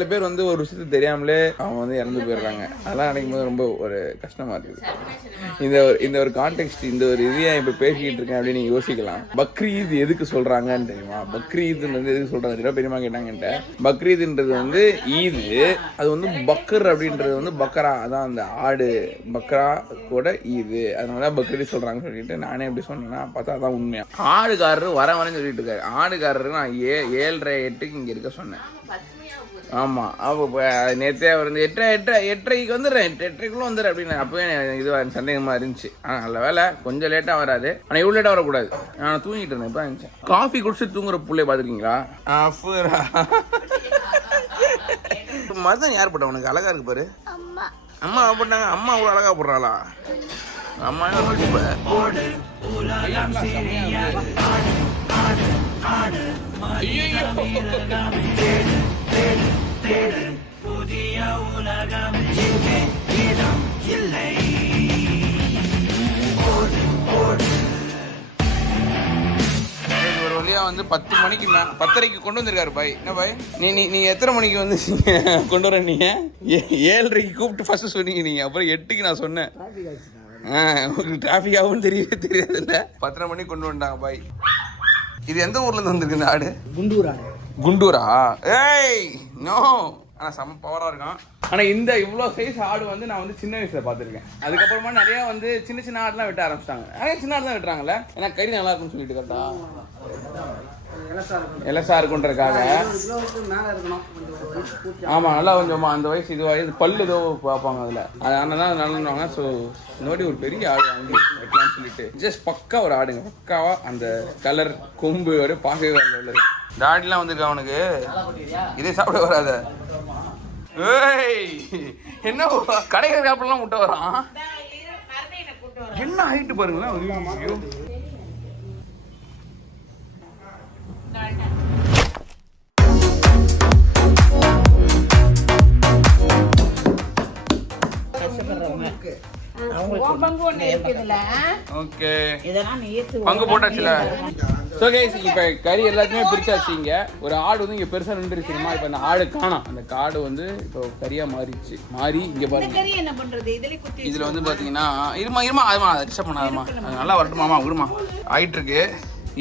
4 பேர் வந்து ஒரு விஷயத்துக்கு தெரியாமலே அவங்க வந்து இறந்து போயிடுறாங்க. அதெல்லாம் நினைக்கும் போது ரொம்ப ஒரு கஷ்டமா இருக்குது. இந்த ஒரு கான்டெக்ட், இந்த ஒரு இதையா இப்போ பேசிக்கிட்டு இருக்கேன் அப்படின்னு நீங்கள் யோசிக்கலாம். பக்ரீத் எதுக்கு சொல்கிறாங்கன்னு தெரியுமா? பக்ரீதுன்னு வந்து எதுக்கு சொல்கிறாங்க தெரியுமா? பெரியமா கேட்டாங்கன்ட்ட, பக்ரீதுன்றது வந்து ஈது, அது வந்து பக்கர் அப்படின்றது வந்து பக்கரா, அதான் அந்த ஆடு பக்ரா கூட ஈது, அதனால தான் பக்ரீத் சொல்கிறாங்கன்னு சொல்லிட்டு நானே எப்படி சொன்னேன்னா பார்த்தா அதான் உண்மையா. ஆடுகாரரு வரேன்னு சொல்லிட்டு இருக்காரு. ஆடுகாரரு நான் 7:30-8க்கு இங்கே இருக்க சொன்னேன். ஆமாம், அப்போ நேற்றே அவர் வந்து 8:30க்கு வந்துடுறேன், 8:30க்குள்ளே வந்துடுறேன் அப்படின்னு அப்போவே இது சந்தேகமாக இருந்துச்சு. ஆனால் நல்ல வேலை கொஞ்சம் லேட்டாக வராது. ஆனால் இவ்வளோ லேட்டாக வரக்கூடாது. நான் தூங்கிட்டு இருந்தேன். இப்போ இருந்துச்சு. காஃபி குடிச்சு தூங்குற பிள்ளைய பார்த்துருக்கீங்களா? மதம் யார் போட்டா உனக்கு? அழகா இருக்கு பாரு. அம்மா போட்டாங்க. அம்மா அவ்வளோ அழகா போடுறாளா? அம்மா ஒரு வழியா வந்து 10 மணிக்கு 10:30க்கு கொண்டு வந்திருக்காரு பாய். என்ன பாய், நீ எத்தனை மணிக்கு வந்து கொண்டு வர? நீங்க 7:30க்கு கூப்பிட்டு ஃபர்ஸ்ட் சொன்னீங்க நீங்க, அப்புறம் 8க்கு நான் சொன்னேன். உங்களுக்கு டிராஃபிக் ஆகும்னு தெரியாது இல்ல. 10:30 மணிக்கு கொண்டு வந்துட்டாங்க பாய். இது எந்த ஊர்ல இருந்து வந்திருக்கு இந்த ஆடு? குண்டூரா? ஏய் நோ. ஆனால் செம்ம பவராக இருக்கும். ஆனால் இந்த இவ்வளோ சைஸ் ஆடு வந்து நான் வந்து சின்ன வயசில் பார்த்துருக்கேன். அதுக்கப்புறமா நிறையா வந்து சின்ன சின்ன ஆடுலாம் வெட்ட ஆரம்பிச்சிட்டாங்க. நிறைய சின்ன ஆடு தான் வெட்டுறாங்கல்ல, ஏன்னா கறி நல்லா இருக்குன்னு சொல்லிட்டு கரெக்டா எலசா இருக்குன்றதுக்காக. ஆமாம், நல்லா கொஞ்சம் அந்த வயசு இது வயசு பல்லு ஏதோ பார்ப்பாங்க அதில், அதனால தான் நல்லுவாங்க. ஸோ நோடி ஒரு பெரிய ஆடு வாங்கி வெட்டலாம்னு சொல்லிட்டு ஜஸ்ட் பக்கா ஒரு ஆடுங்க, பக்காவா அந்த கலர் கொம்பு அப்படியே பார்க்கவே வரல. இந்த ஆடுலாம் வந்துருக்கா அவனுக்கு, இதே சாப்பிட வராத. ஏய் என்ன கடைகள் காப்பெல்லாம் முட்டை வரான், என்ன ஹைட்டு பாருங்களேன். பங்கு போட்டாச்சுல. ஸோ கைஸ், இப்போ கறி எல்லாத்தையுமே பிரிச்சாச்சு. இங்கே ஒரு ஆடு வந்து இங்கே பெருசாக நின்றுச்சுமா. இப்போ அந்த ஆடு காணோம். அந்த காடு வந்து இப்போ கறியாக மாறி இங்கே பாருங்க. இதில் வந்து பார்த்தீங்கன்னா இருமா அதுமா டிஸ்டர்ப் பண்ணாதம்மா, நல்லா வரட்டுமாமா விடுமா. ஆகிட்டு இருக்கு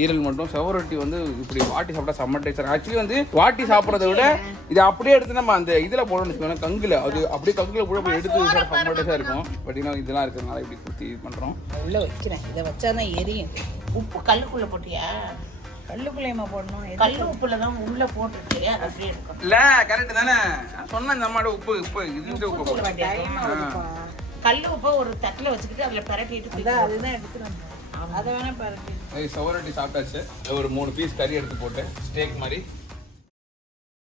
ஈரல் மட்டும். செவரொட்டி வந்து இப்படி வாட்டி சாப்பிட்டா செம்ம டேஸ்ட். ஆக்சுவலி வந்து வாட்டி சாப்பிட்றத விட இதை அப்படியே எடுத்து நம்ம அந்த இதில் போடணும்னு வச்சுக்கோங்க, கங்கில். அது அப்படியே கங்கில் கூட அப்படி எடுத்து செம்ம டேஸ்டாக இருக்கும். பட் இன்னும் இதெல்லாம் இருக்கிறதுனால இப்படி குத்தி இது பண்ணுறோம். உள்ளே வைக்கிறேன், இதை வச்சா தான் எரியும். உப்பு கல்லுக்குள்ளே போட்டியா? கல்லுக்குள்ளேயுமா போடணும்? கல் உப்புல தான் உள்ள போட்டுட்டு அப்படியே இருக்கும். இல்லை கரெக்டு தானே சொன்ன. இந்த அம்மாட உப்பு இது உப்பு கல் உப்பை ஒரு தட்டில் வச்சுக்கிட்டு அதில் பரட்டிட்டு அதுதான் எடுத்துட்டு அதை வேணா பாருங்க. சவரட்டி சாப்பிட்டாச்சு. ஒரு 3 பீஸ் கறி எடுத்து போட்டு ஸ்டேக் மாதிரி